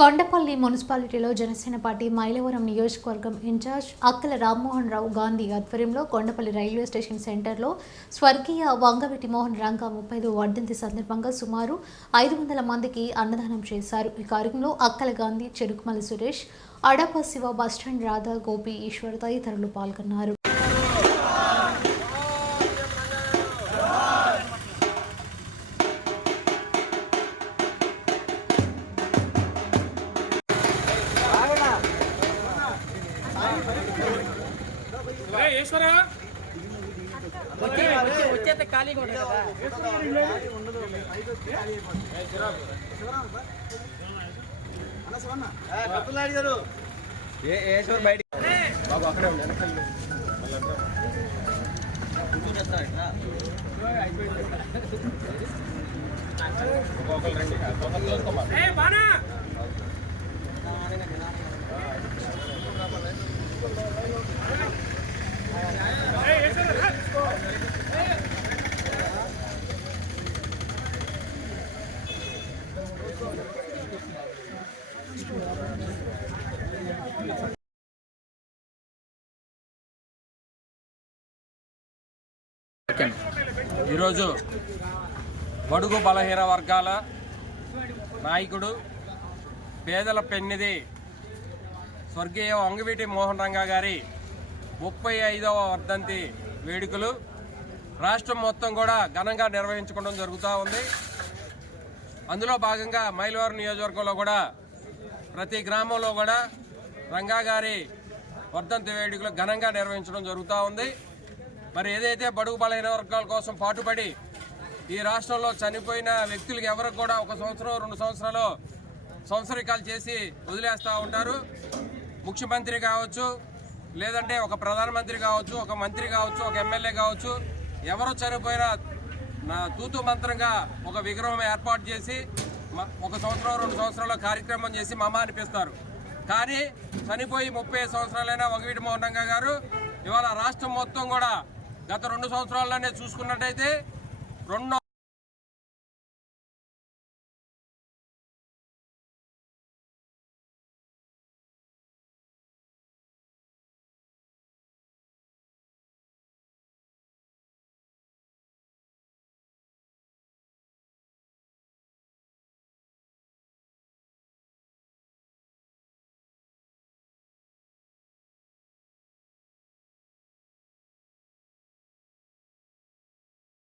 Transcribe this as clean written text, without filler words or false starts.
కొండపల్లి మున్సిపాలిటీలో జనసేన పార్టీ మైలవరం నియోజకవర్గం ఇన్ఛార్జ్ అక్కల రామ్మోహన్ రావు గాంధీ ఆధ్వర్యంలో కొండపల్లి రైల్వే స్టేషన్ సెంటర్లో స్వర్గీయ వంగవీటి మోహన్ రంగా 35వ వర్ధంతి సందర్భంగా సుమారు 500 మందికి అన్నదానం చేశారు. ఈ కార్యక్రమంలో అక్కల గాంధీ, చెరుకుమల్లి సురేష్, అడప శివ, బస్టాండ్ రాధా, గోపి, ఈశ్వర్ తదితరులు పాల్గొన్నారు. వచ్చేస్తే ఖాళీగా ఉంటుంది కదా. బాబు అక్కడే ఉండే ఈరోజు బడుగు బలహీన వర్గాల నాయకుడు, పేదల పెన్నిధి స్వర్గీయ వంగవీటి మోహన్ రంగా గారి 35వ వర్ధంతి వేడుకలు రాష్ట్రం మొత్తం కూడా ఘనంగా నిర్వహించుకోవడం జరుగుతూ ఉంది. అందులో భాగంగా మైలవరం నియోజకవర్గంలో కూడా ప్రతి గ్రామంలో కూడా రంగా గారి వర్ధంతి వేడుకలు ఘనంగా నిర్వహించడం జరుగుతూ ఉంది. మరి ఏదైతే బడుగు బలహీన వర్గాల కోసం పాటుపడి ఈ రాష్ట్రంలో చనిపోయిన వ్యక్తులకు ఎవరికి కూడా 1 సంవత్సరం 2 సంవత్సరాలు సంవత్సరికాలు చేసి వదిలేస్తూ ఉంటారు. ముఖ్యమంత్రి కావచ్చు, లేదంటే ఒక ప్రధానమంత్రి కావచ్చు, ఒక మంత్రి కావచ్చు, ఒక ఎమ్మెల్యే కావచ్చు, ఎవరు చనిపోయినా తూతు మంత్రంగా ఒక విగ్రహం ఏర్పాటు చేసి 1 సంవత్సరం 2 సంవత్సరాల కార్యక్రమం చేసి మమ అనిపిస్తారు. కానీ చనిపోయి 30 సంవత్సరాలైన వంగవీటి మోహన్ రంగా గారు ఇవాళ రాష్ట్రం మొత్తం కూడా గత 2 సంవత్సరాల్లోనే చూసుకున్నట్టయితే